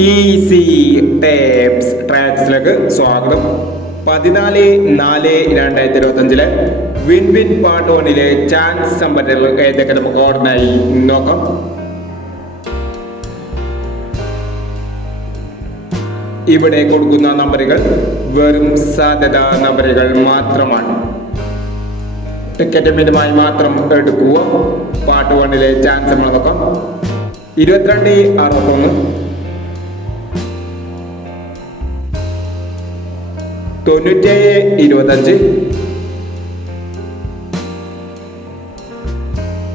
Easy tapes ട്രാക്സിലേക്ക് സ്വാഗതം. 14/4/2025 win win part 1 chance സമ്പന്നർ ഏതൊക്കെ നമുക്ക് ഓർഡിനായി നോക്കാം. ഇവിടെ കൊടുക്കുന്ന നമ്പറുകൾ വെറും സാധ്യതാ നമ്പറുകൾ മാത്രമാണ്. ടിക്കറ്റ് മിതമായി മാത്രം എടുക്കുക. പാർട്ട് 1 ചാൻസ് നമ്മൾ നോക്കാം. 22/61, 97/25, 23/40, 18/79,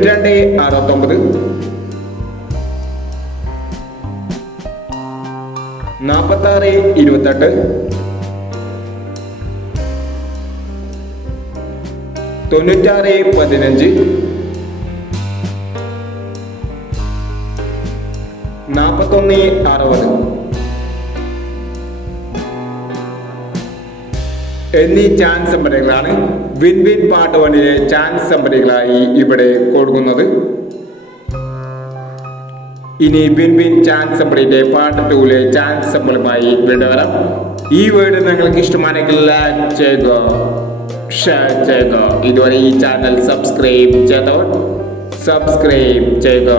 38/79, 56/71, 92/69, 46/28, 96/15, 41/60 എന്നീ ചാൻസ് നമ്പറുകളാണ് വിൻ വിൻ പാർട്ട് 1 ചാൻസ് നമ്പറുകളായി ഇവിടെ കൊടുക്കുന്നത്. ഇനി വിൻ വിൻ ചാൻസ് നമ്പറിന്റെ പാർട്ട് 2 ചാൻസ് നമ്പറുമായി വീണ്ടും വരാം. ഈ വീഡിയോ നിങ്ങൾക്ക് ഇഷ്ടമാണെങ്കിൽ ലൈക്ക് ചെയ്യുക, ഷെയർ ചെയ്യുക. ഇതുവരെ ഈ ചാനൽ സബ്സ്ക്രൈബ് ചെയ്തവർ സബ്സ്ക്രൈബ് ചെയ്യുക.